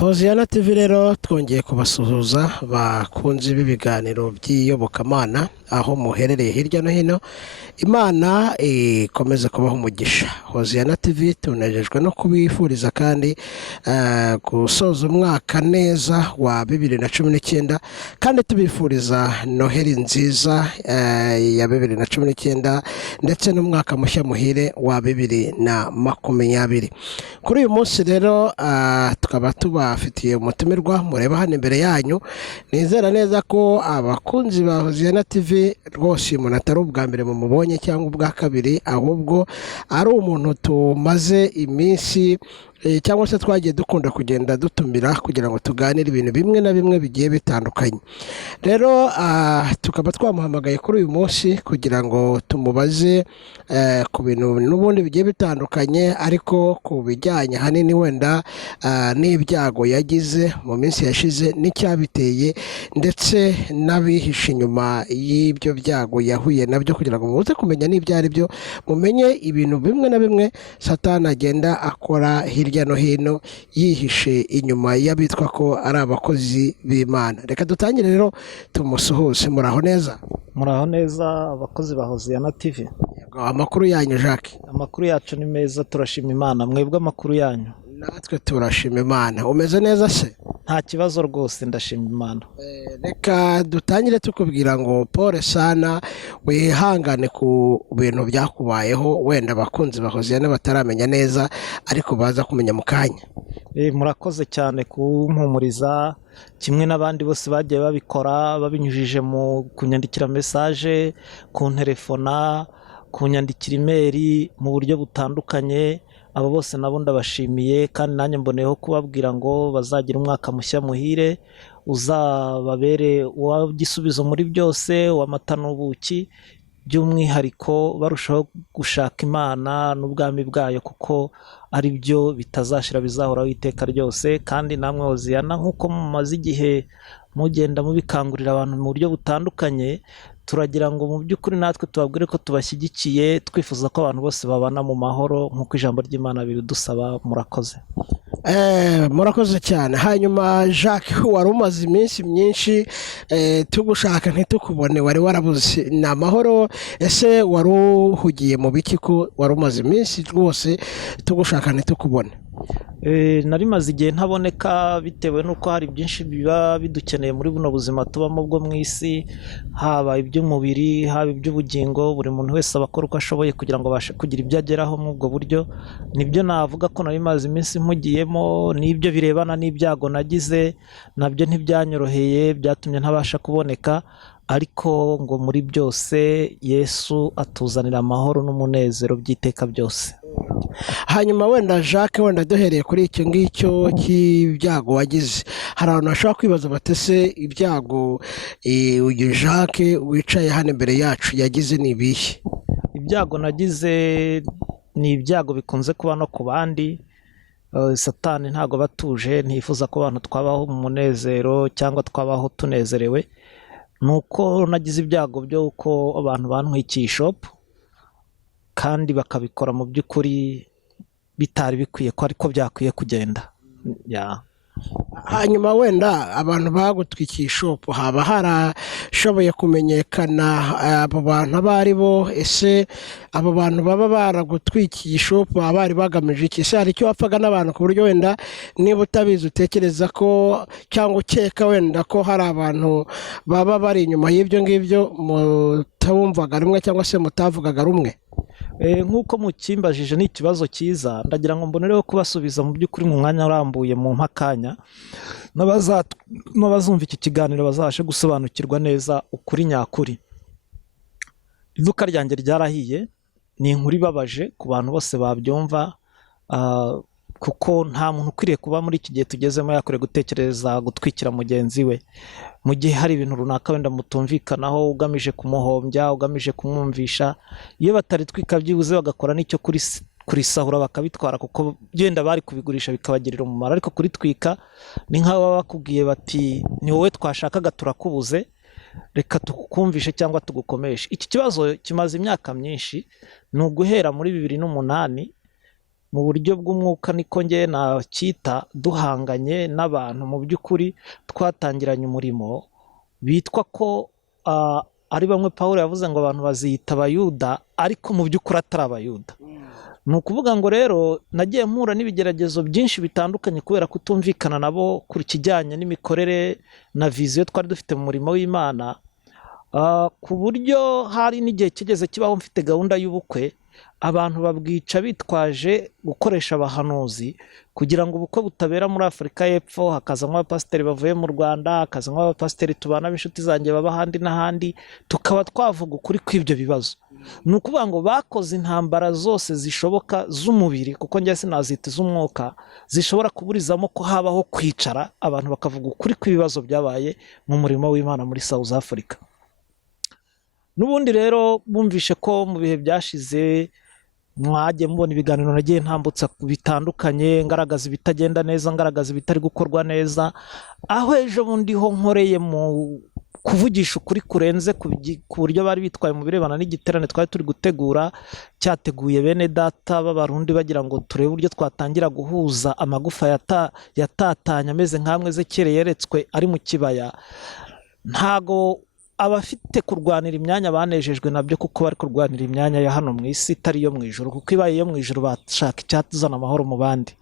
Hoziyana TV rero twongeye kubasuhuza bakunze b'ibiganiro by'iyobokamana aho muherereye hirya no hino. Imana ikomeze kubaha umugisha. Hoziyana TV tunejejwe no kubifuriza kandi gusoza umwaka neza wa 2019 kandi tubifuriza Noheli nziza ya 2019 ndetse n'umwaka mushya muhire wa 2020. Kuri uyu munsi rero tukaba tubafitiye umutumirwa mureba hano imbere yanyu. Nizera neza ko abakunzi ba Hoziyana TV rwose umuntu atari ubwa mbere mu mubonye cyangwa ubwa kabiri, ahubwo ari umuntu tumaze iminsi cyangwa se twagiye dukunda kugenda dutumira kugira ngo tuganire ibintu bimwe na bimwe bigiye bitandukanye. Rero tukaba twamuhamagaye kuri uyu munsi kugira ngo tumubaze ku bintu n'ubundi bigiye bitandukanye, ariko ku bijyanye hanini wenda n'ibyago yagize mu minsi yashize n'icyabiteye ndetse n'abihishe inyuma y'ibyo byago yahuye nabyo, kugira ngo muze kumenya n'ibyo ari byo, mumenye ibintu bimwe na bimwe Satani agenda akora hirya no hino yihishe inyuma y'abitwa ko ari abakozi b'Imana. Reka dutangire rero tumusuhuze. Muraho neza? Muraho neza abakozi ba Hoziyana TV. Amakuru yanyu Jacques? Amakuru yacu ni meza, turashima Imana. Mwebwe amakuru yanyu? Natwe turashima Imana. Umeze neza se? Nta kibazo rwose, ndashima Imana. Reka dutangire tukubwira ngo pole sana, wihangane ku bintu byakubayeho, wenda abakunzi ba Hoziyana bataramenya neza ariko baza kumenya mu kanya. Murakoze cyane kumpumuriza, kimwe n'abandi bose bagiye babikora babinyujije mu kunyandikira message, ku telefona, kunyandikira email mu buryo butandukanye. Abo bose nabo ndabashimiye kandi nanjye mboneyeho kubabwira ngo bazagira umwaka mushya muhire, uzababere uw'igisubizo muri byose, uw'amata n'ubuki, by'umwihariko barushaho gushaka Imana n'ubwami bwayo, kuko ari byo bitazashira bizahoraho iteka ryose. Kandi namwe Hoziyana, nk'uko mumaze igihe mugenda mubikangurira abantu mu buryo butandukanye, turagira ngo mu by'ukuri natwe tubabwire ko tubashyigikiye, twifuza ko abantu bose babana mu mahoro nk'uko ijambo ry'Imana bidusaba. Murakoze. Murakoze cyane. Hanyuma Jacques, wari umaze iminsi myinshi tugushaka ntitukubone, wari warabuze. Ni amahoro? Ese wari uhugiye mu biki ko wari umaze iminsi rwose tugushaka ntitukubone? Nari maze igihe ntaboneka bitewe n'uko hari byinshi biba bidukeneye muri buno buzima tubamo bwo mu isi, haba iby'umubiri haba iby'ubugingo. Buri muntu wese aba akora uko ashoboye kugira ngo abashe kugira ibyo ageraho muri ubwo buryo. Nibyo navuga ko nari maze iminsi mpugiyemo, n'ibyo birebana n'ibyago nagize nabyo ntibyanyoroheye, byatumye ntabasha kuboneka, ariko ngo muri byose Yesu atuzanira amahoro n'umunezero by'iteka byose. Hanyuma wenda Jacques, wenda duhereye kuri icyo ngicyo cy'ibyago wagize, hari abantu bashobora kwibaza batese ibyago uyu Jacques wicaye hano imbere yacu yagize ni ibihe? Ibyago nagize ni ibyago bikunze kuba no ku bandi. Satani ntago batuje, ntifuza ko abantu twabaho mu munezero cyangwa twabaho tunezerewe. Nuko nagize ibyago byo uko abantu bantwikiye ishopu, kandi bakabikora mu by'ukuri bitari bikwiye ko ariko byakwiye kugenda. Hanyuma wenda abantu bagutwikiye ishopu, haba harashoboye kumenyekana abo bantu abo ari bo? Ese abo bantu baba baragutwikiye ishopu baba bari bagamije iki? Ese hari icyo wapfaga n'abantu ku buryo wenda niba utabizi utekereza ko cyangwa ukeka wenda ko hari abantu baba bari inyuma y'ibyo ngibyo mutabumvaga rumwe cyangwa se mutavugaga rumwe? Nk'uko mukimbajije ni ikibazo cyiza, ndagira ngo mbonereho kubasubiza mu by'ukuri mu mwanya urambuye mu mpakanya, n'abazumva iki kiganiro bazabashe gusobanukirwa neza ukuri nyakuri. Iduka ryanjye ryarahiye, ni inkuru ibabaje ku bantu bose babyumva, kuko nta muntu ukwiriye kuba muri iki gihe tugezemo yakwiriye gutekereza gutwikira mugenzi we mu gihe hari ibintu runaka wenda mutumvikanaho, ugamije kumuhombya, ugamije kumwumvisha. Iyo bataritwika byibuze bagakora n'icyo kurisahura bakabitwara, kuko byenda bari kubigurisha bikabagirira umumaro. Ariko kuritwika ni nk'aho baba bakubwiye bati ni wowe twashakaga turakubuze, reka tukumvishe cyangwa tugukomeshe. Iki kibazo kimaze imyaka myinshi, ni uguhera muri 2008 mu buryo bw'umwuka niko nge nacyita, duhanganye n'abantu mu by'ukuri twatangiranye umurimo bitwa ko ari bamwe Pawulo yavuze ngo abantu baziyita abayuda ariko mu by'ukuri atari abayuda. Ni ukuvuga ngo rero nagiye mpura n'ibigeragezo byinshi bitandukanye kubera kutumvikana nabo ku kijyanye n'imikorere na viziyo twari dufite mu murimo w'Imana, ku buryo hari n'igihe kigeze kibaho mfite gahunda y'ubukwe, abantu babwica bitwaje gukoresha abahanuzi kugira ngo ubukwe butabera muri Afurika y'Epfo, hakazamo abapasiteri bavuye mu Rwanda, hakazamo abapasiteri tubana b'inshuti zanjye baba ahandi n'ahandi, tukaba twavuga ukuri kw'ibyo bibazo. Ni ukuvuga ngo bakoze intambara zose zishoboka z'umubiri, kuko njye sinazita iz'umwuka, zishobora kuburizamo ko habaho kwicara abantu bakavuga ukuri kw'ibibazo byabaye mu murimo w'Imana muri South Africa. N'ubundi rero bumvishe ko mu bihe byashize mwagiye mubona ibiganiro nagiye ntambutsa bitandukanye, ngaragaza ibitagenda neza, ngaragaza ibitari gukorwa neza, aho ejo bundi ho nkoreye mu kuvugisha ukuri kurenze ku buryo bari bitwaye mu birebana n'igiterane twari turi gutegura, cyateguye bene data b'Abarundi bagira ngo turebe uburyo twatangira guhuza amagufa yatatanye ameze nk'amwe Ezekiyeli yeretswe ari mu kibaya. Ntago abafite kurwanira imyanya banejejwe nabyo, kuko bari kurwanira imyanya ya hano mu isi itari iyo mu ijuru, kuko ibaye iyo mu ijuru bashaka icyatuzana amahoro mu bandi.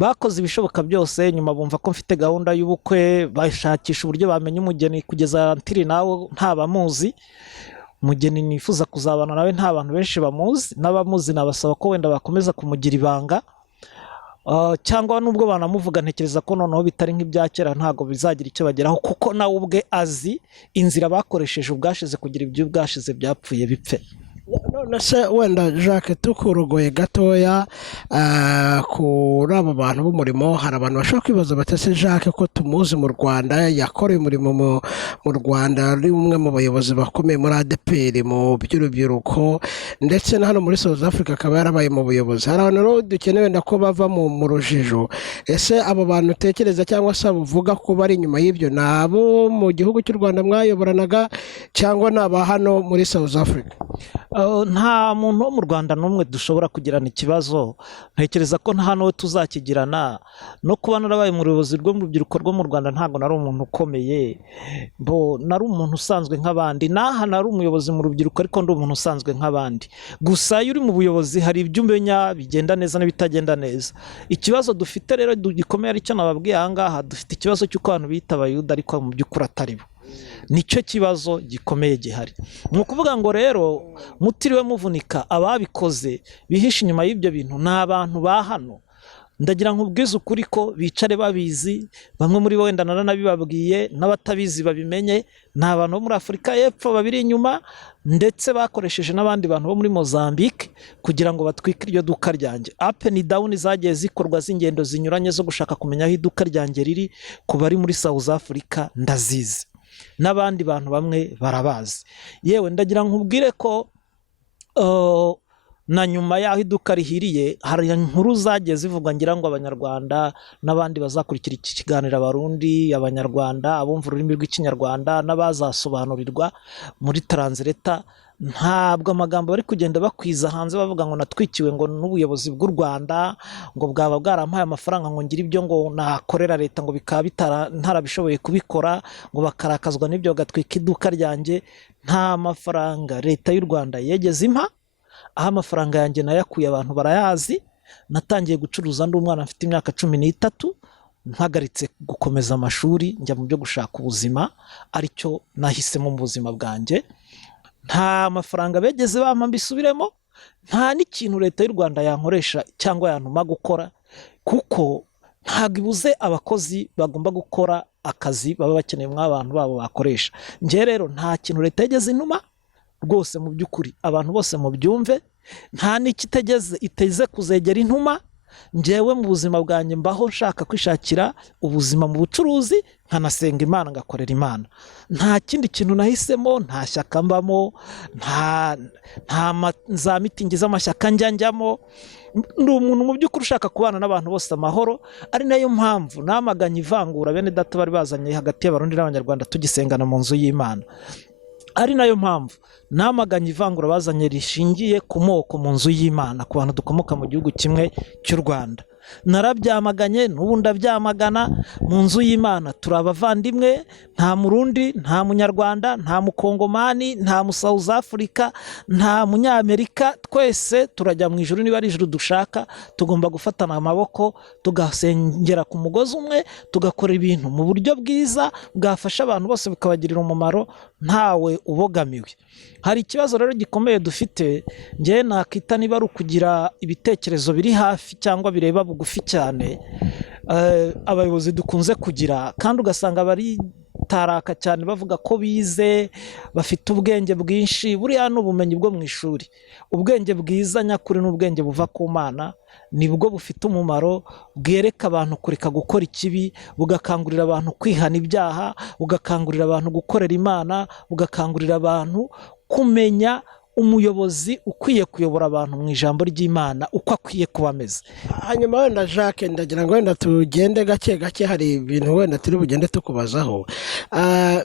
Bakoze ibishoboka byose, nyuma bumva ko mfite gahunda y'ubukwe, bashakisha uburyo bamenya umugeni kugeza ntiri nawe ntabamuzi. Umugeni nifuza kuzabana nawe nta bantu benshi bamuzi, n'abamuzi nabasaba ko wenda bakomeza kumugira ibanga, cyangwa nubwo banamuvuga ntekereza ko noneho bitari nk'ibya kera, ntago bizagira icyo bageraho, kuko nawe ubwe azi inzira bakoresheje ubwashize kugira ibyo ubwashize byapfuye bipfe. None se wenda Jacques tukurogoye gatoya kuri abo bantu b'umurimo, hari abantu bashobora kwibaza bati ese Jacques ko tumuzi mu Rwanda, yakoreye umurimo mu Rwanda, ari umwe mu bayobozi bakomeye muri ADEPR mu by'urubyiruko, ndetse na hano muri South Africa akaba yarabaye mu buyobozi. Hari abantu rero dukeneye wenda ko bava mu rujijo, ese abo bantu utekereza cyangwa se uvuga ko bari inyuma y'ibyo ni abo mu gihugu cy'u Rwanda mwayoboranaga cyangwa ni aba hano muri South Africa? Nta muntu wo mu Rwanda n'umwe dushobora kugirana ikibazo, ntekereza ko nta n'uwo tuzakigirana. No kuba narabaye mu buyobozi bwo mu rubyiruko rwo mu Rwanda ntabwo nari umuntu ukomeye, nari umuntu usanzwe nk'abandi. Naha nari umuyobozi mu rubyiruko ariko ndi umuntu usanzwe nk'abandi. Gusa iyo uri mu buyobozi hari ibyo umenya bigenda neza n'ibitagenda neza. Ikibazo dufite rero gikomeye aricyo nababwiye aha ngaha, dufite ikibazo cy'uko abantu bita abayuda ariko mu by'ukuri atari bo. Nicyo kibazo gikomeye gihari. Ni ukuvuga ngo rero mutiriwe muvunika, ababikoze bihisha inyuma y'ibyo bintu ni abantu ba hano. Ndagira nkubwize ukuri ko bicare babizi, bamwe muri bo wenda naranabibabwiye, n'abatabizi babimenye. Ni abantu bo muri Afurika y'Epfo babiri inyuma, ndetse bakoresheje n'abandi bantu bo muri Mozambique kugira ngo batwike iryo duka ryanjye. Up and down zagiye zikorwa z'ingendo zinyuranye zo gushaka kumenya aho iduka ryanjye riri, ku bari muri South Africa ndazizi, n'abandi bantu bamwe barabazi. Yewe ndagira nkubwire ko na nyuma y'aho iduka rihiriye hari inkuru zagiye zivuga, ngira ngo Abanyarwanda n'abandi bazakurikira iki kiganiro, Abarundi, Abanyarwanda, abumva ururimi rw'Ikinyarwanda n'abazasobanurirwa muri translator, ntabwo amagambo bari kugenda bakwiza hanze bavuga ngo natwikiwe ngo n'ubuyobozi bw'u Rwanda, ngo bwaba bwarampaye amafaranga ngo ngire ibyo ngo nakorera leta, ngo bikaba ntarabishoboye kubikora, ngo bakarakazwa n'ibyo bagatwika iduka ryanjye. Nta mafaranga leta y'u Rwanda yegeze impa, aho amafaranga yanjye nayakuye abantu barayazi. Natangiye gucuruza ndi umwana mfite imyaka 13, mpagaritse gukomeza amashuri njya mu byo gushaka ubuzima, aricyo nahisemo mu buzima bwanjye. Nta mafaranga begeze bampa mbisubiremo, nta n'ikintu leta y'u Rwanda yankoresha cyangwa yantuma gukora, kuko ntabwo ibuze abakozi bagomba gukora akazi baba bakeneye mw'abantu babo bakoresha. Nje rero nta kintu leta yegeze intuma rwose, mu by'ukuri abantu bose mu byumve, nta n'ikitegeze iteze kuzegera intuma, njyewe mu buzima bwanjye mbaho nshaka kwishakira ubuzima mu bucuruzi, nkanasenga Imana, ngakorera Imana. Nta kindi kintu nahisemo, nta shyaka mbamo, za mitingi z'amashyaka njyamo. Ndi umuntu mu by'ukuri ushaka kubana n'abantu bose amahoro, ari nayo mpamvu namaganye ivangura bene data bari bazanye hagati y'Abarundi n'Abanyarwanda tugisengana mu nzu y'Imana. Ari nayo mpamvu namaganye ivangura bazanye rishingiye ku moko mu nzu y'Imana, ku bantu dukomoka mu gihugu kimwe cy'u Rwanda. Narabyamaganye, n'ubu ndabyamagana. Mu nzu y'Imana turi abavandimwe, nta Murundi, nta Munyarwanda, nta Mukongomani, nta mu South Africa, nta Munyamerika. Twese turajya mu ijuru, niba ari ijuru dushaka. Tugomba gufatana amaboko, tugasengera ku mugozi umwe, tugakora ibintu mu buryo bwiza bwafasha abantu bose bikabagirira umumaro, ntawe ubogamiwe. Hari ikibazo rero gikomeye dufite, njye nakita niba ari ukugira ibitekerezo biri hafi cyangwa bireba bugufi cyane, abayobozi dukunze kugira, kandi ugasanga bari taraka cyane bavuga ko bize, bafite ubwenge bwinshi. Buriya ni ubumenyi bwo mu ishuri. Ubwenge bwiza nyakuri n'ubwenge buva ku Mana, nibwo bufite umumaro, bwereka abantu kureka gukora ikibi, bugakangurira abantu kwihana ibyaha, bugakangurira abantu gukorera Imana, bugakangurira abantu kumenya umuyobozi ukwiye kuyobora abantu mu ijambo ry'Imana uko akwiye kuba ameze. Hanyuma wenda Jacques, ndagira ngo wenda tugende gake gake, hari ibintu wenda turi bugende tukubazaho.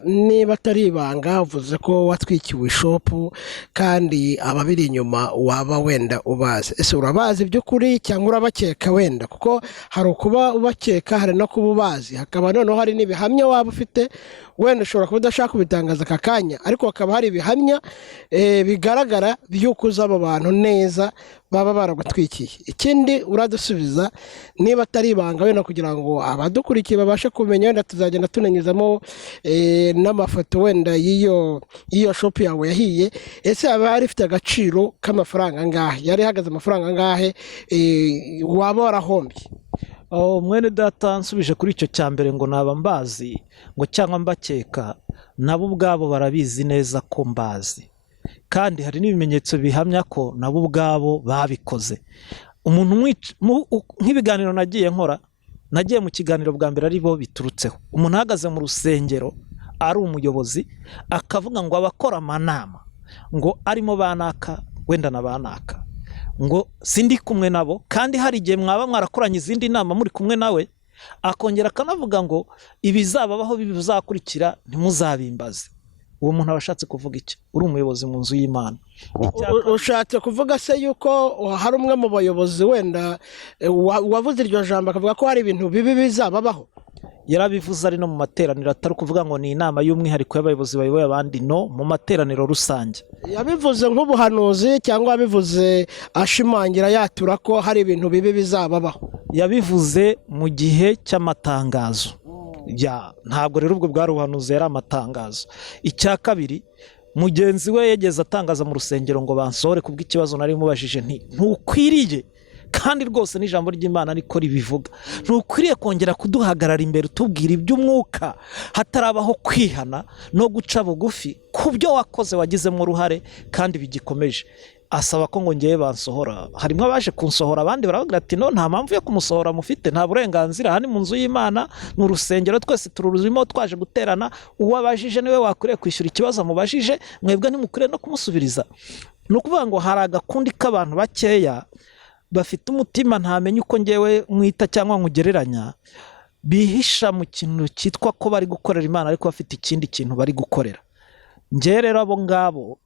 Niba atari ibanga, uvuze ko watwikiwe ishopu kandi ababiri inyuma waba wenda ubazi. Ese urabazi by'ukuri cyangwa urabakeka? Wenda kuko hari ukuba ubakeka, hari no kuba ubazi, hakaba noneho hari n'ibihamya waba ufite. Wenda ushobora kuba udashaka kubitangaza aka kanya, ariko hakaba hari ibihamya bigaragara by'uko uzi abo bantu neza baba baragutwikiye. Ikindi uradusubiza, niba atari ibanga wenda kugira ngo abadukurikiye babashe kumenya, wenda tuzagenda tunanyuzamo n'amafoto wenda y'iyo shopu yawe yahiye. Ese yaba yari ifite agaciro k'amafaranga angahe? Yari ihagaze amafaranga angahe waba warahombye? Mwene data, nsubije kuri icyo cya mbere ngo naba mbazi ngo cyangwa mbakeka, nabo ubwabo barabizi neza ko mbazi, kandi hari n'ibimenyetso bihamya ko nabo ubwabo babikoze. Umuntu nk'ibiganiro nagiye nkora, nagiye mu kiganiro bwa mbere ari bo biturutseho. Umuntu ahagaze mu rusengero ari umuyobozi akavuga ngo abakora amanama ngo arimo banaka wenda na banaka, ngo sindi kumwe nabo, kandi hari igihe mwaba mwarakoranye izindi nama muri kumwe nawe, akongera akanavuga ngo ibizababaho bizakurikira ntimuzabimbaze. Uwo muntu aba ashatse kuvuga iki? Uri umuyobozi mu nzu y'Imana. Ushatse kuvuga se yuko hari umwe mu bayobozi wenda wavuze iryo jambo akavuga ko hari ibintu bibi bizababaho? Yarabivuze ari no mu materaniro, atari ukuvuga ngo ni inama y'umwihariko y'abayobozi bayoboye abandi, no, mu materaniro rusange. Yabivuze nk'ubuhanuzi cyangwa yabivuze ashimangira yatura ko hari ibintu bibi bizababaho? Yabivuze mu gihe cy'amatangazo. Ntabwo rero ubwo bwari ubuhanuzi, yari amatangazo. Icya kabiri, mugenzi we yegeze atangaza mu rusengero ngo bansohore kubw'ikibazo nari mubajije nti ntukwiriye, kandi rwose n'ijambo ry'Imana niko ribivuga, ntukwiriye kongera kuduhagarara imbere utubwira iby'umwuka hatarabaho kwihana no guca bugufi ku byo wakoze wagizemo uruhare kandi bigikomeje. Asaba ko ngo ngiye bansohora. Harimo abaje kunsohora, abandi baravuga ati no, nta mpamvu yo kumusohora mufite, nta burenganzira, hani mu nzu y'Imana, ni urusengero, twese tururimo twaje guterana, uwabajije niwe wakwiriye kwishyura ikibazo amubajije, mwebwe ntimukwiriye no kumusubiriza. Ni ukuvuga ngo hari agakundi k'abantu bakeya bafite umutima ntamenye uko ngewe mwita cyangwa nkugereranya, bihisha mu kintu cyitwa ko bari gukorera Imana ariko bafite ikindi kintu bari gukorera. Ngewe rero abo ngabo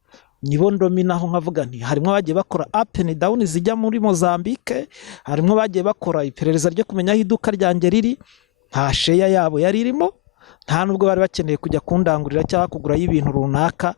nibo ndominaho nkavuga nti harimo bagiye bakora up and down zijya muri Mozambique, harimo bagiye bakora iperereza ryo kumenya aho iduka ryanjye riri, nta sheya yabo yari irimo, nta nubwo bari bakeneye kujya kundangurira cyangwa kugurayo ibintu runaka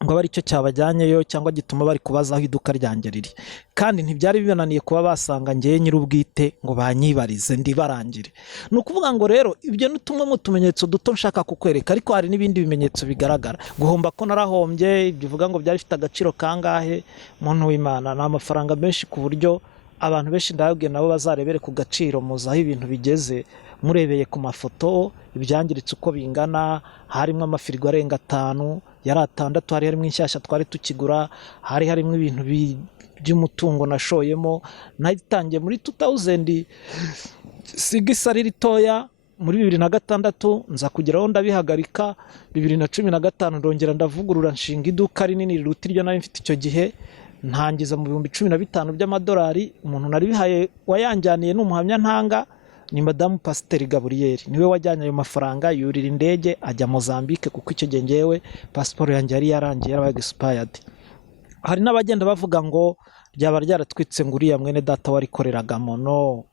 ngo bari cyo cyabajyanyeyo cyangwa gituma bari kubaza aho iduka ryanjye riri, kandi ntibyari bibananiye kuba basanga ngiye nyir'ubwite ngo banyibarize ndibarangire. Ni ukuvuga ngo rero ibyo ni tumwe mu tumenyetso duto nshaka kukwereka, ariko hari n'ibindi bimenyetso bigaragara. Guhomba ko narahombye, bivuga ngo byari bifite agaciro kangahe? Muntu w'Imana, ni amafaranga menshi ku buryo abantu benshi ndababwiye nabo bazarebere ku gaciro, muzaho ibintu bigeze, murebeye ku mafoto ibyangiritse uko bingana. Harimo amafirigo arenga 5, yari atandatu, hari harimo inshyashya twari tukigura, hari harimo ibintu by'umutungo nashoyemo. nayitangiye muri 2000 sigisa ari ritoya, muri 2006 nza kugeraho ndabihagarika. 2015 ndongera ndavugurura nshinga iduka rinini riruta iryo nari mfite icyo gihe, ntangiza mu bihumbi 15 by'amadolari. umuntu nari bihaye wayanjyaniye n'umuhamya ntanga ni Madamu Pasiteri Gaburiyeri, niwe wajyanye ayo mafaranga, yurira indege ajya Mozambique, kuko icyo gihe ngewe pasiporo yanjye yari yarangiye, yarabaye expired. Hari n'abagenda bavuga ngo ryaba ryaratwitse ngo uriya mwene data warikoreragamo. No,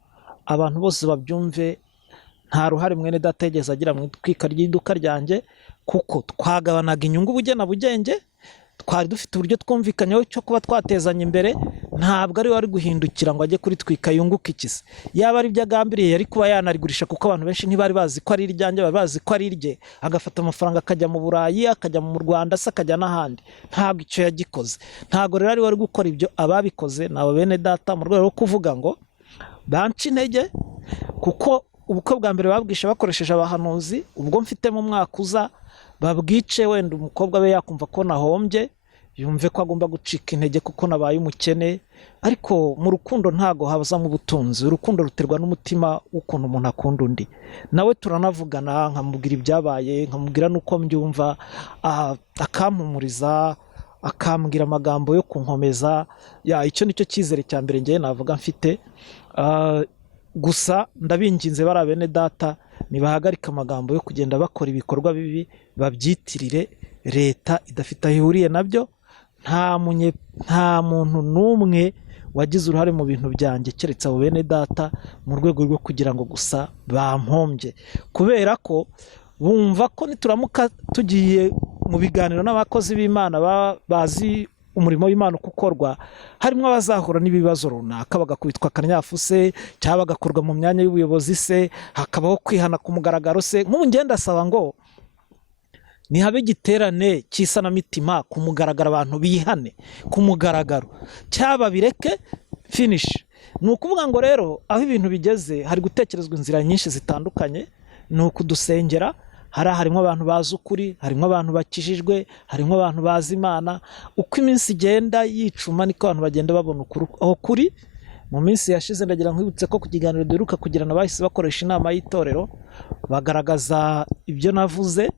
abantu bose babyumve, nta ruhare mwene data yigeze agira mu itwika ry'iduka ryanjye, kuko twagabanaga inyungu bugena bugenge, twari dufite uburyo twumvikanyeho cyo kuba twatezanya imbere. Ntabwo ari wari guhindukira ngo ajye kuri twika yunguka ikisi. Yaba ari ibyo agambiriye yari kuba yanarigurisha, kuko abantu benshi ntibari bazi ko ari iryanjye, bari bazi ko ari irye, agafata amafaranga akajya mu Burayi, akajya mu Rwanda, se akajya n'ahandi. Ntabwo icyo yagikoze. Ntabwo rero ari wari gukora ibyo. Ababikoze ni abo bene data, mu rwego rwo kuvuga ngo banca intege, kuko ubukwe bwa mbere babwishe bakoresheje abahanuzi. Ubwo mfite mu mwaka uza babwice, wenda umukobwa we yakumva ko nahombye, yumve ko agomba gucika intege kuko nabaye umukene. Ariko mu rukundo ntago habazamo ubutunzi. Urukundo ruterwa n'umutima w'ukuntu umuntu akunda undi. Nawe turanavugana, nkamubwira ibyabaye, nkamubwira n'uko mbyumva, akampumuriza, akambwira amagambo yo kunkomeza. Icyo nicyo cyizere cya mbere ngewe navuga mfite. Gusa ndabinginze bari bene data, nibahagarika amagambo yo kugenda bakora ibikorwa bibi, babyitirire leta idafite aho ihuriye nabyo. Nta muntu n'umwe wagize uruhare mu bintu byanjye keretse abo bene data, mu rwego rwo kugira ngo gusa bampombye, kubera ko bumva ko nituramuka tugiye mu biganiro n'abakozi b'Imana bazi umurimo w'Imana uko ukorwa, harimo abazahura n'ibibazo runaka, bagakubitwa akanyafuse, cyangwa bagakorwa mu myanya y'ubuyobozi se, hakabaho kwihana ku mugaragaro se. Nk'ubu ngenda asaba ngo nihabe igiterane cy'isanamitima ku mugaragaro, abantu bihane ku mugaragaro, cyaba bireke finish. Ni ukuvuga ngo rero aho ibintu bigeze hari gutekerezwa inzira nyinshi zitandukanye. Ni ukudusengera, harimo abantu bazi ukuri, harimo abantu bakijijwe, harimo abantu bazi Imana. Uko iminsi igenda yicuma niko abantu bagenda babona aho kuri. Mu minsi yashize ndagira nkwibutse ko ku kiganiro duheruka kugirana bahise bakoresha inama y'itorero, bagaragaza ibyo navuze.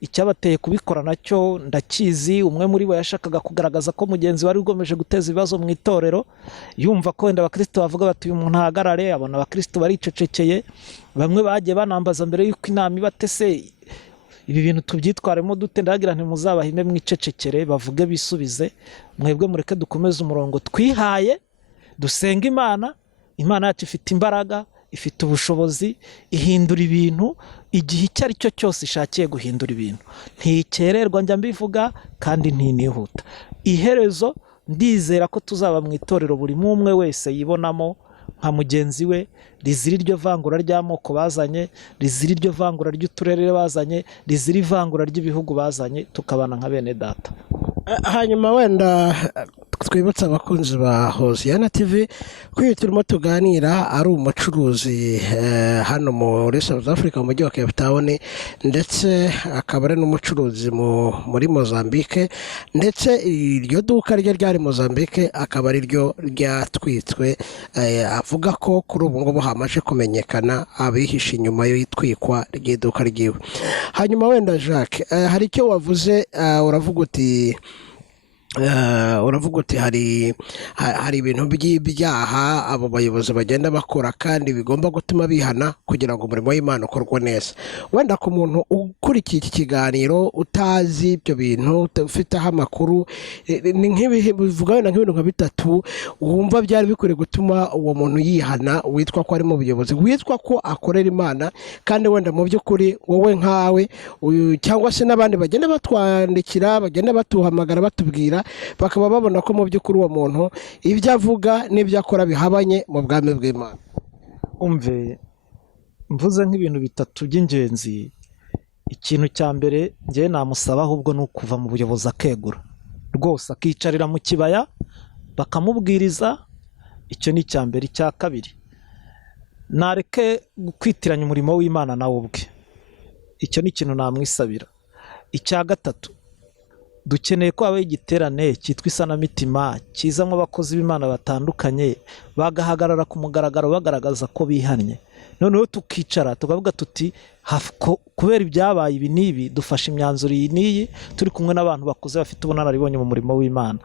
Icyabateye kubikora nacyo ndakizi. Umwe muri bo yashakaga kugaragaza ko mugenzi wari ugomeje guteza ibibazo mu itorero, yumva ko wenda abakristo bavuga bati uyu muntu ahagarare, abona abakristo baricecekeye. Bamwe bagiye banambaza mbere y'uko inama ibatese, ibi bintu tubyitwaremo dute? Ndagira nti muzabahime mwicecekere, bavuge bisubize. Mwebwe mureke dukomeze umurongo twihaye, dusenga Imana. Imana yacu ifite imbaraga, ifite ubushobozi, ihindura ibintu igihe icyo ari cyo cyose ishakiye guhindura ibintu. Ntikererwa, njya mbivuga, kandi ntinihuta. Iherezo ndizera ko tuzaba mu itorero buri umwe wese yibonamo nka mugenzi we, rizira iryo vangura ry'amoko bazanye, rizira iryo vangura ry'uturere bazanye, rizira ivangura ry'ibihugu bazanye, tukabana nka bene data. Hanyuma wenda twibutse abakunzi ba Hoziyana TV ko iyo turimo tuganira ari umucuruzi hano muri South Africa mu mujyi wa Cape Town, ndetse akaba ari n'umucuruzi muri Mozambique, ndetse iryo duka rye ryari Mozambique akaba ari ryo ryatwitswe. Avuga ko kuri ubu ngubu hamaze kumenyekana abihishe inyuma y'itwikwa ry'iduka ryiwe. Hanyuma wenda Jacques, hari icyo wavuze, uravuga uti hari ibintu by'ibyaha abo bayobozi bagenda bakora kandi bigomba gutuma bihana kugira ngo umurimo w'Imana ukorwe neza. Wenda ku muntu ukurikiye iki kiganiro utazi ibyo bintu, ufiteho amakuru, ni bivuga wenda nk'ibintu nka bitatu wumva byari bikwiriye gutuma uwo muntu yihana, witwa ko ari mu buyobozi, witwa ko akorera Imana, kandi wenda mu by'ukuri wowe nkawe cyangwa se n'abandi bagenda batwandikira, bagenda batuhamagara batubwira, bakaba babona ko mu by'ukuri uwo muntu ibyo avuga n'ibyo akora bihabanye mu bwami bw'Imana. Umve, mvuze nk'ibintu bitatu by'ingenzi. Ikintu cya mbere njye namusaba ahubwo ni ukuva mu buyobozi akegura rwose, akicarira mu kibaya bakamubwiriza. Icyo ni icya mbere. Icya kabiri, nareke kwitiranya umurimo w'Imana nawe ubwe. Icyo ni ikintu namwisabira. Icya gatatu, dukeneye ko habaho igiterane cyitwa isanamitima kizamo abakozi b'Imana batandukanye bagahagarara ku mugaragaro bagaragaza ko bihannye, noneho tukicara tukavuga tuti kubera ibyabaye ibi n'ibi dufashe imyanzuro iyi n'iyi turi kumwe n'abantu bakuze bafite ubunararibonye mu murimo w'Imana.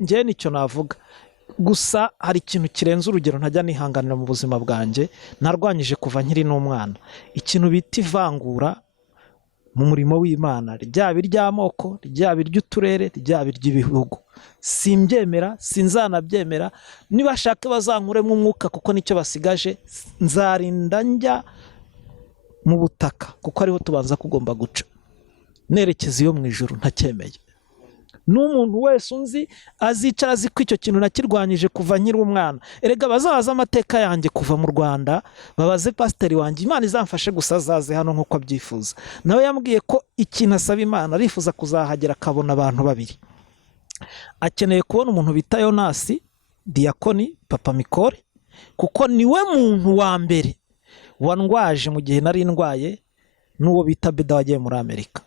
Njyewe nicyo navuga, gusa hari ikintu kirenze urugero ntajya nihanganira mu buzima bwanjye narwanyije kuva nkiri n'umwana, ikintu bita ivangura mu murimo w'Imana, ryaba iry'amoko, ryaba iry'uturere, ryaba iry'ibihugu. Simbyemera, sinzanabyemera, nibashaka bazankuremo umwuka kuko nicyo basigaje, nzarinda njya mu butaka kuko ariho tubanza kugomba guca, nerekeza iyo mu ijuru ntacyemeye. N'umuntu wese unzi azicara azi ko icyo kintu nakirwanyije kuva nkiri umwana. Erega bazabaze amateka yanjye kuva mu Rwanda, babaze pasiteri wanjye, Imana izamfashe gusa azaze hano nk'uko abyifuza. Nawe yambwiye ko ikintu asaba Imana arifuza kuzahagera akabona abantu babiri. Akeneye kubona umuntu bita Yonasi, Diyakoni, Papa Mikore, kuko niwe muntu wa mbere wandwaje mu gihe nari ndwaye, n'uwo bita Beda wagiye muri Amerika,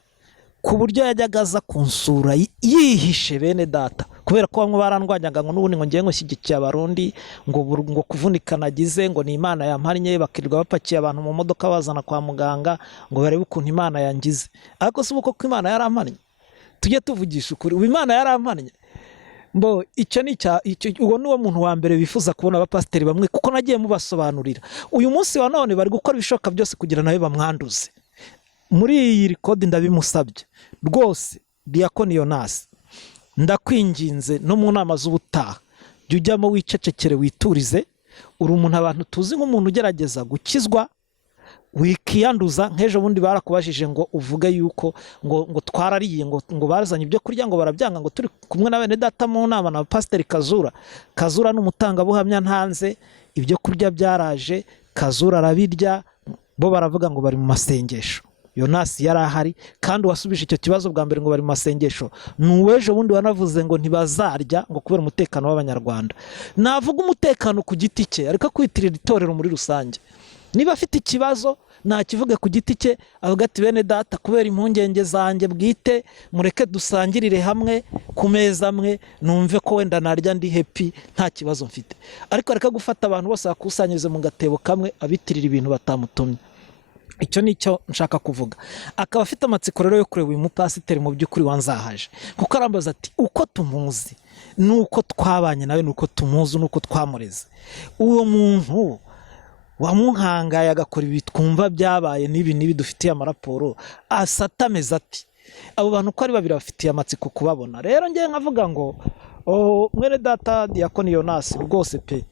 ku buryo yajyaga aza kunsura yihishe bene data, kubera ko bamwe barandwanyaga ngo n'ubundi ngo ngiye ngushyigikiye Abarundi, ngo kuvunika nagize ngo ni Imana yampannye, bakirirwa bapakiye abantu mu modoka bazana kwa muganga ngo barebe ukuntu Imana yangize. Ariko si uko ko Imana yarampannye, tujye tuvugisha ukuri, ubu Imana yarampannye. Icyo ni uwo ni wo muntu wa mbere bifuza kubona abapasiteri bamwe, kuko nagiye mubasobanurira. Uyu munsi wa none bari gukora ibishoboka byose kugira nawe bamwanduze. Muri iyi rekodi ndabimusabye rwose, Diyakoni Yonasi, ndakwinginze no mu nama z'ubutaha jya ujyamo wicecekere witurize. Uri umuntu abantu tuzi nk'umuntu ugerageza gukizwa, wikiyanduza. Nk'ejo bundi barakubajije ngo uvuge yuko ngo twarariye ngo barazanye ibyo kurya ngo barabyanga, ngo turi kumwe na bene data mu nama na pasiteri Kazura n'umutangabuhamya ntanze, ibyo kurya byaraje, Kazura arabirya, bo baravuga ngo bari mu masengesho. Yonasi yari ahari, kandi wasubije icyo kibazo bwa mbere ngo bari mu masengesho n'uwejo bundi wanavuze ngo ntibazarya ngo kubera umutekano w'Abanyarwanda. Navuga umutekano ku giti cye ariko kwitirira itorero muri rusange. Niba afite ikibazo nakivuge ku giti cye, avuga ati bene data kubera impungenge zanjye bwite mureke dusangirire hamwe ku meza amwe, numve ko wenda narya ndi happy nta kibazo mfite. Ariko areka gufata abantu bose bakusanyirize mu gatebo kamwe abitirira ibintu batamutumye. Icyo nicyo nshaka kuvuga. Akaba afite amatsiko rero yo kureba uyu mupasiteri mu by'ukuri wanzahaje, kuko arambaza ati uko tumuzi nuko twabanye nawe, nuko tumuzi, nuko twamureze, uwo muntu wamuhangaye agakora ibi twumva byabaye n'ibi dufitiye amaraporo, asatameze ati abo bantu uko ari babiri bafitiye amatsiko kubabona. Rero ngiye nkavuga ngo mwene data Diyakoni Yonasi rwose pe,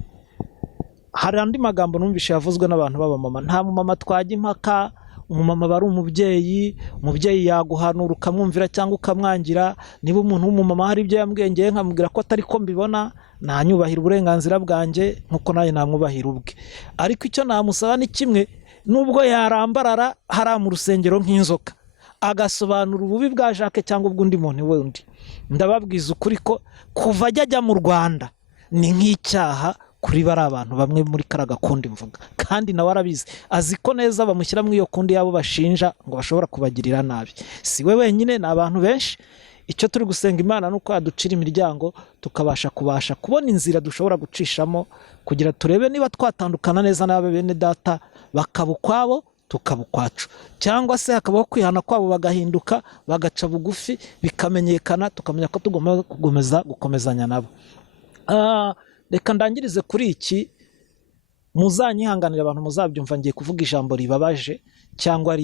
hari andi magambo numvishe yavuzwe n'abantu b'abamama. Nta mumama twajya impaka, umumama aba ari umubyeyi yaguhanura ukamwumvira cyangwa ukamwangira. Niba umuntu w'umumama hari ibyo yambwiye ngiye nkamubwira ko atari ko mbibona, nanyubahira uburenganzira bwanjye nkuko nawe namwubahira ubwe. Ariko icyo namusaba ni kimwe, nubwo yarambarara hariya mu rusengero nk'inzoka agasobanura ububi bwa Jacques cyangwa ubw'undi muntu wundi, ndababwiza ukuri ko kuva ajya mu Rwanda ni nk'icyaha kuri bari abantu bamwe muri karaga kundi mvuga, kandi nawe arabizi, azi ko neza bamushyira mu iyo kundi yabo bashinja ngo bashobora kubagirira nabi. Si we wenyine, ni abantu benshi. Icyo turi gusenga Imana nuko yaducira imiryango tukabasha kubona inzira dushobora gucishamo kugira turebe niba twatandukana neza n'abe bene data, bakaba ukwabo tukaba ukwacu, cyangwa se hakabaho kwihana kwabo bagahinduka bagaca bugufi bikamenyekana, tukamenya ko tugomba gukomezanya nabo. Reka ndangirize kuri iki, muzanyihanganira abantu muzabyumva ngiye kuvuga ijambo ribabaje cyangwa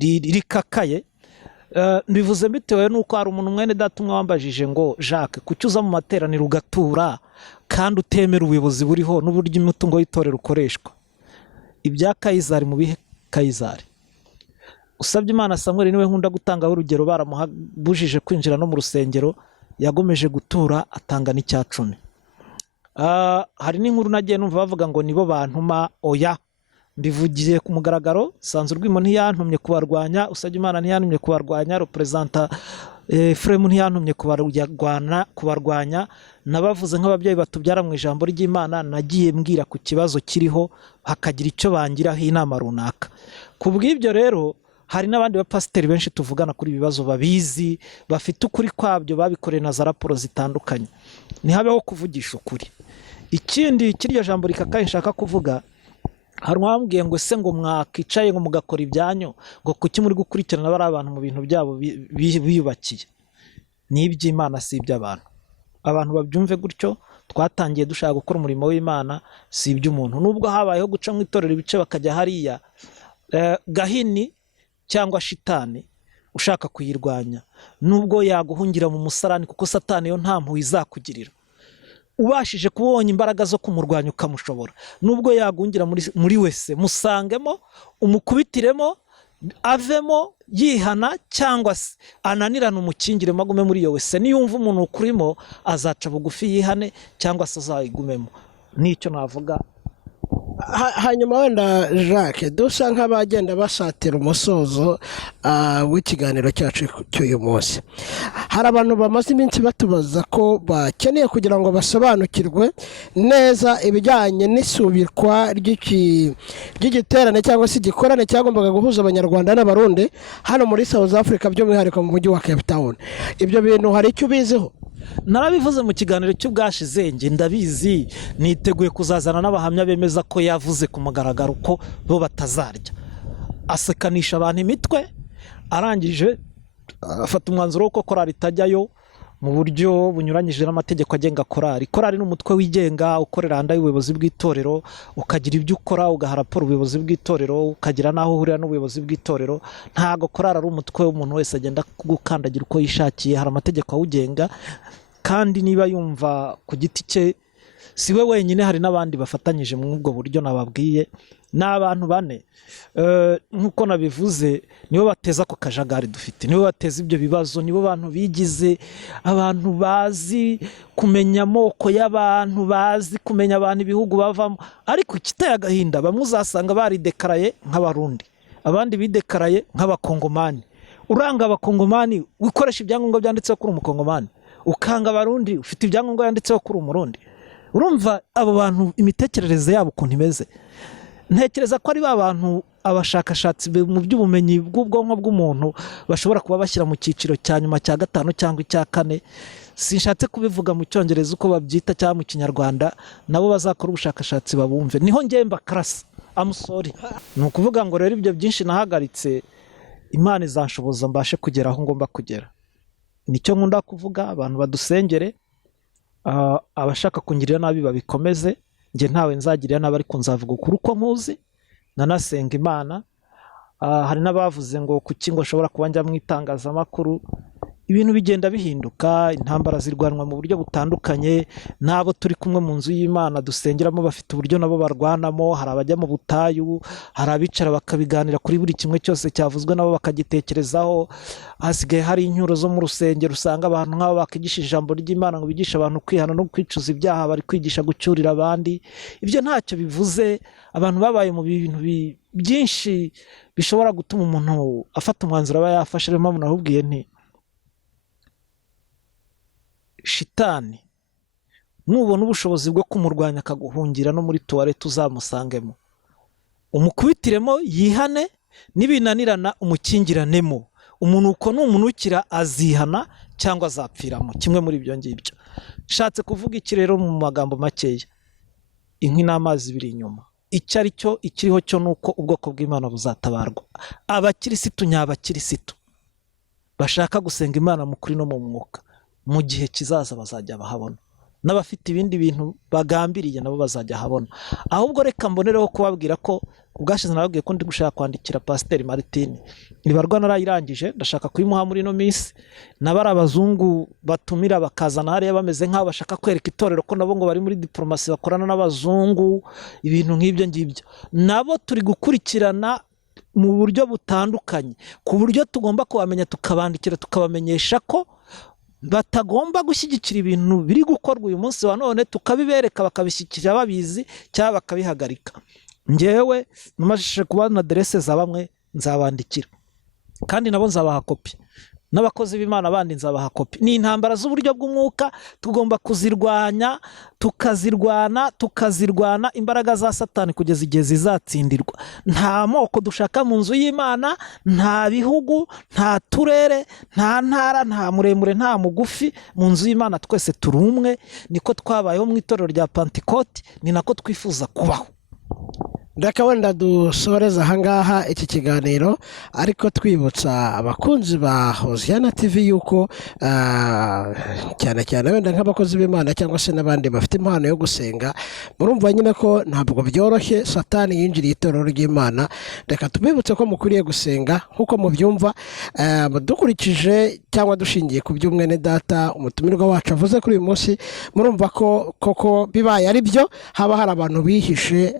rikakaye. Mbivuze bitewe nuko hari umuntu mwene data umwe wambajije ngo Jacques, kuki uza mu materaniro ugatura kandi utemera ubuyobozi buriho n'uburyo imitungo w'itorero ukoreshwa? Ibya Kayizari mu bihe Kayizari. Usabye Imana Samuel niwe nkunda gutangaho urugero, baramuhabujije kwinjira no mu rusengero, yagomeje gutura atanga n'10. Hari n'inkuru nagiye numva bavuga ngo nibo bantuma. Oya, mbivugiye ku mugaragaro. Sanzu Rwimo ntiyantumye kubarwanya, Usabye Imana ntiyantumye kubarwanya, representa Fremu ntiyantumye kubarwanya. Nabavuze nk'ababyeyi batubyara mu ijambo ry'Imana, nagiye mbwira ku kibazo kiriho hakagira icyo bangiraho inama runaka. Kubw'ibyo rero hari n'abandi bapasiteri benshi tuvugana kuri ibi bibazo babizi, bafite ukuri kwabyo, babikoreye na za raporo zitandukanye. Ntihabeho kuvugisha ukuri. Ikindi kiryo jambo rikakaye nshaka kuvuga, hari uwambwiye ngo se ngo mwakicaye ngo mugakora ibyanyu, ngo kuki muri gukurikirana bari abantu mu bintu byabo biyubakiye. Ni iby'Imana si iby'abantu. Abantu babyumve gutyo, twatangiye dushaka gukora umurimo w'Imana, si iby'umuntu. Nubwo habayeho guca mu itorero ibice bakajya hariya, gahini cyangwa shitani ushaka kuyirwanya, nubwo yaguhungira mu musarani, kuko satani yo nta mpuhwe izakugirira. Ubashije kubonye imbaraga zo kumurwanya ukamushobora, nubwo yagungira muri wese, musangemo, umukubitiremo, avemo yihana, cyangwa se ananirana umukingiremo agume muri iyo wese. Niyumva umuntu ukurimo azaca bugufi yihane, cyangwa se azayigumemo. Nicyo navuga. Hanyuma wenda Jacques, dusa nk'abagenda basatira umusozo w'ikiganiro cyacu cy'uyu munsi, hari abantu bamaze iminsi batubaza ko bakeneye kugira ngo basobanukirwe neza ibijyanye n'isubikwa ry'igiterane cyangwa se igikorane cyagombaga guhuza abanyarwanda n'abarundi hano muri South Africa, by'umwihariko mu mujyi wa Cape Town. Ibyo bintu hari icyo ubiziho? Narabivuze mu kiganiro cy'ubwashize, nge ndabizi, niteguye kuzazana n'abahamya bemeza ko yavuze ku mugaragaro ko bo batazarya. Asekanisha abantu imitwe, arangije afata umwanzuro wo ko korali itajyayo mu buryo bunyuranyije n'amategeko agenga korali. Korali ni umutwe wigenga ukorera handa y'ubuyobozi bw'itorero, ukagira ibyo ukora, ugaha raporo ubuyobozi bw'itorero, ukagira n'aho uhurira n'ubuyobozi bw'itorero. Ntago korali ari umutwe w'umuntu wese agenda gukandagira uko yishakiye, hari amategeko awugenga. Kandi niba yumva ku giti cye, si we wenyine, hari n'abandi bafatanyije mu ubwo buryo nababwiye. Ni abantu bane, nk'uko nabivuze, nibo bateza ako kajagari dufite, nibo bateza ibyo bibazo, nibo bantu bigize abantu bazi kumenya amoko y'abantu, bazi kumenya abantu ibihugu bavamo. Ariko ikiteye agahinda, bamwe uzasanga baridekaraye nk'abarundi, abandi bidekaraye nk'abakongomani. Uranga abakongomani wikoresha ibyangombwa byanditseho kuri umukongomani, ukanga abarundi ufite ibyangombwa yanditseho kuri umurundi. Urumva abo bantu imitekerereze yabo ukuntu imeze. Ntekereza ko ari ba bantu abashakashatsi mu by'ubumenyi bw'ubwonko bw'umuntu bashobora kuba bashyira mu cyiciro cya nyuma cya 5 cyangwa icya 4. Sinshatse kubivuga mu cyongereza uko babyita cyangwa mu kinyarwanda, nabo bazakora ubushakashatsi babumve. Niho ngemba karasa. I'm sorry. Ni ukuvuga ngo rero ibyo byinshi nahagaritse, Imana izanshoboza mbashe kugera aho ngomba kugera. Nicyo nkunda kuvuga, abantu badusengere, abashaka kungirira nabi babikomeze. Nge ntawe nzagirira nabi, ariko nzavuga ukuri uko nkuzi, nanasenga Imana. Hari n'abavuze ngo kuki ngo nshobora kuba njya mu itangazamakuru. Ibintu bigenda bihinduka, intambara zirwanwa mu buryo butandukanye. Nabo turi kumwe mu nzu y'Imana dusengeramo bafite uburyo nabo barwanamo. Hari abajya mu butayu, hari abicara bakabiganira kuri buri kimwe cyose cyavuzwe, nabo bakagitekerezaho. Hasigaye hari inyuro zo mu rusengero, usanga abantu nk'abo bakigisha ijambo ry'Imana ngo bigisha abantu kwihana no kwicuza ibyaha, bari kwigisha gucyurira abandi. Ibyo ntacyo bivuze. Abantu babaye mu bintu byinshi bishobora gutuma umuntu afata umwanzuro aba yafashe. Rero mpamvu nahubwiye nti shitani nubona ubushobozi bwo kumurwanya akaguhungira no muri tuwarete uzamusangemo, umukubitiremo yihane, nibinanirana umukingiranemo. Umuntu uko numunukira azihana cyangwa azapfiramo, kimwe muri ibyo ngibyo. Nshatse kuvuga iki rero mu magambo makeya? Inkwi n'amazi biri inyuma. Icyo ari cyo ikiriho cyo nuko ubwoko bw'Imana buzatabarwa. Abakirisitu nyabakirisitu bashaka gusenga Imana mu kuri no mu mwuka, mu gihe kizaza bazajya bahabona. N'abafite ibindi bintu bagambiriye nabo bazajya habona. Ahubwo reka mbonereho kubabwira ko ubwashize nababwiye ko ndi gushaka kwandikira Pasiteri Martin. Ibarwa narayirangije, ndashaka kuyimuha muri no minsi. Nabara abazungu batumira bakazana hariya bameze nk'aho bashaka kwereka itorero ko nabo ngo bari muri diplomasi bakorana n'abazungu, ibintu nk'ibyo ngibyo. Nabo turi gukurikirana mu buryo butandukanye, ku buryo tugomba kubamenya, tukabandikira, tukabamenyesha ko batagomba gushyigikira ibintu biri gukorwa uyu munsi wa none, tukabibereka bakabishyikira babizi cyangwa bakabihagarika. Ngewe namajije kubana adresse za bamwe nzabandikira, kandi nabo nzabaha kopi. n'abakozi b'Imana bandi nzabaha kopi. Ni intambara z'uburyo bw'umwuka, tugomba kuzirwanya, tukazirwana imbaraga za Satani kugeza igihe zizatsindirwa. Nta moko dushaka mu nzu y'Imana, nta bihugu, nta turere, nta ntara, nta muremure, nta mugufi. Mu nzu y'Imana twese turi umwe. Niko twabayeho mu itorero rya Pentecote, ni nako twifuza kubaho. Ndaka wenda dusoreza ahangaha iki kiganiro, ariko twibutsa abakunzi ba Hoziyana TV yuko cyane cyane wenda nk'abakozi b'Imana cyangwa se n'abandi bafite impano yo gusenga, murumva nyine ko ntabwo byoroshye Satani yinjiriye itorero ry'Imana. Reka tubibutse ko mukwiriye gusenga nk'uko mubyumva, dukurikije cyangwa dushingiye ku by'umwene data umutumirwa wacu avuze kuri uyu munsi. Murumva ko koko bibaye ari byo, haba hari abantu bihishe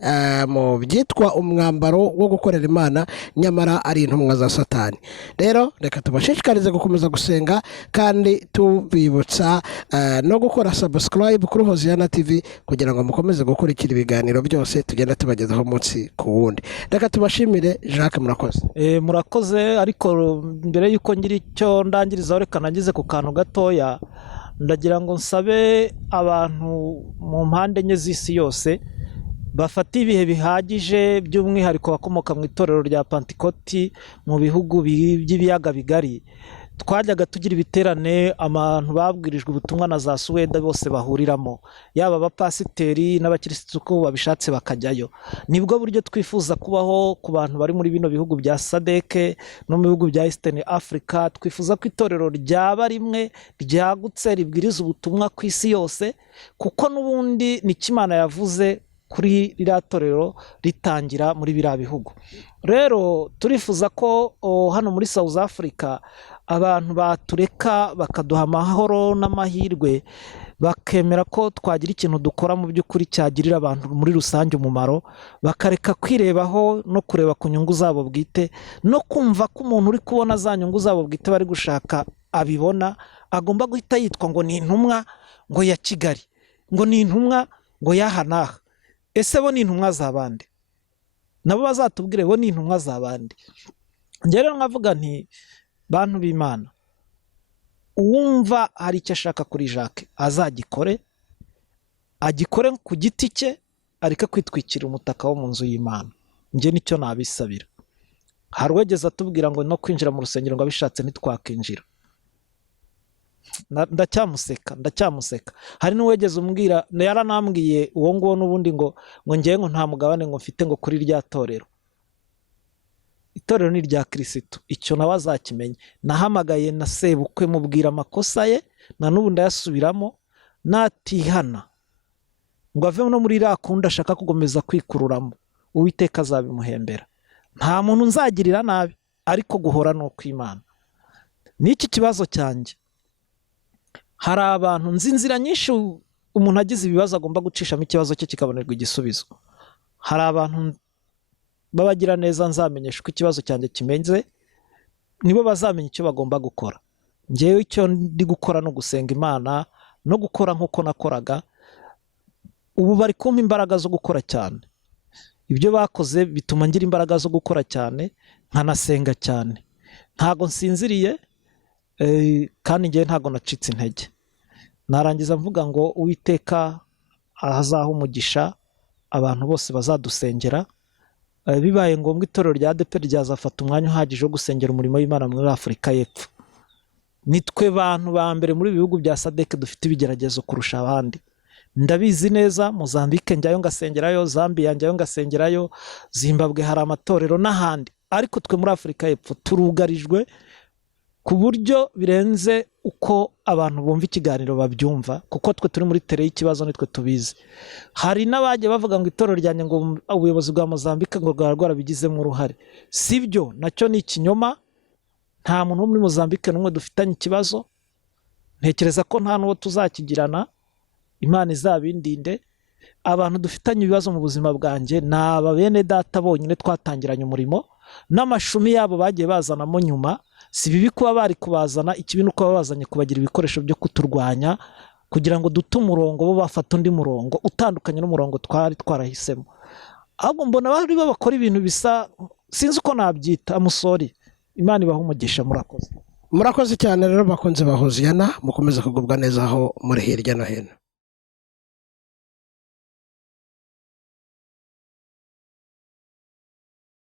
mu byitwa umwambaro wo gukorera Imana, nyamara ari intumwa za Satani. Rero reka tubashishikarize gukomeza gusenga, kandi tubibutsa no gukora subscribe kuri Hoziyana TV kugira ngo mukomeze gukurikira ibiganiro byose tugenda tubagezaho umunsi ku wundi. Reka tubashimire. Jacques, murakoze. Murakoze, ariko mbere yuko ngira icyo ndangirizaho, reka nagize ku kantu gatoya. Ndagira ngo nsabe abantu mu mpande enye z'isi yose bafata ibihe bihagije, by'umwihariko bakomoka mu itorero rya Pentecote mu bihugu by'ibiyaga bigari. Twajyaga tugira ibiterane, abantu babwirijwe ubutumwa na za Suwede bose bahuriramo, yaba abapasiteri n'abakirisitu ko babishatse bakajyayo. Nibwo buryo twifuza kubaho ku bantu bari muri bino bihugu bya SADC no mu bihugu bya Eastern Africa. Twifuza ko itorero ryaba rimwe ryagutse ribwiriza ubutumwa ku isi yose, kuko n'ubundi ni Imana yavuze kuri ririya torero ritangira muri biriya bihugu. Rero turifuza ko hano muri South Africa abantu batureka bakaduha amahoro n'amahirwe, bakemera ko twagira ikintu dukora mu by'ukuri cyagirira abantu muri rusange umumaro, bakareka kwirebaho no kureba ku nyungu zabo bwite, no kumva ko umuntu uri kubona za nyungu zabo bwite bari gushaka abibona, agomba guhita yitwa ngo ni intumwa ngo ya Kigali, ngo ni intumwa ngo yaha n'aha. Ese bo ni intumwa z'abandi? Nabo bazatubwire bo ni intumwa z'abandi. Njye rero nkavuga nti, bantu b'Imana, uwumva hari icyo ashaka kuri Jacques azagikore, agikore ku giti cye, areke kwitwikira umutaka wo mu nzu y'Imana. Njye nicyo nabisabira. Hari uwegeze atubwira ngo no kwinjira mu rusengero ngo abishatse ntitwakinjira. Ndacyamuseka. Hari n'uwegeze umbwira, yaranambwiye uwo nguwo n'ubundi ngo ngewe ngo nta mugabane ngo mfite ngo kuri rya torero. Itorero ni rya Kristo, icyo nawe azakimenya. Nahamagaye na sebukwe mubwira amakosa ye, na n'ubu ndayasubiramo. Natihana ngo ave no muri iriya kundi ashaka kugomeza kwikururamo, Uwiteka azabimuhembera. Nta muntu nzagirira nabi, ariko guhora ni ukw'Imana. N'iki kibazo cyanjye, hari abantu nzi inzira nyinshi umuntu agize ibibazo agomba gucishamo ikibazo cye kikabonerwa igisubizo. Hari abantu babagira neza nzamenyesha uko ikibazo cyanjye kimeze, nibo bazamenya icyo bagomba gukora. Njyewe icyo ndi gukora no gusenga Imana, no gukora nk'uko nakoraga. Ubu bari kumpa imbaraga zo gukora cyane. Ibyo bakoze bituma ngira imbaraga zo gukora cyane, nkanasenga cyane. Ntago nsinziriye, kandi njyewe ntago nacitse intege. Narangiza mvuga ngo Uwiteka azaha umugisha abantu bose bazadusengera. Bibaye ngombwa itorero rya ADEPR ryazafata umwanya uhagije wo gusengera umurimo w'Imana muri Afurika y'Epfo. Nitwe bantu ba mbere muri bihugu bya SADC dufite ibigeragezo kurusha abandi. Ndabizi neza, Mozambique njyayo ngasengerayo, Zambia njyayo ngasengerayo, Zimbabwe hari amatorero n'ahandi. Ariko twe muri Afurika y'Epfo turugarijwe ku buryo birenze uko abantu bumva ikiganiro babyumva, kuko twe turi muri tere y'ikibazo nitwe tubizi. Hari n'abagiye bavuga ngo itorero ryanjye ngo ubuyobozi bwa Mozambique ngo rwarabigizemo uruhare. Sibyo, nacyo ni ikinyoma. Nta muntu wo muri Mozambique n'umwe dufitanye ikibazo. Ntekereza ko nta n'uwo tuzakigirana. Imana izabindinde. Abantu dufitanye ibibazo mu buzima bwanjye ni aba bene data bonyine twatangiranye umurimo, n'amashumi yabo bagiye bazanamo nyuma. Si bibi kuba bari kubazana, ikibi ni uko babazanye kubagira ibikoresho byo kuturwanya, kugira ngo dute umurongo, bo bafata undi murongo utandukanye n'umurongo twari twarahisemo. Ahubwo mbona bari bakora ibintu bisa, sinzi uko nabyita. Amusori. Imana ibaha umugisha. Murakoze. murakoze cyane rero bakunze ba Hoziyana mukomeze kugubwa neza aho muri hirya no hino.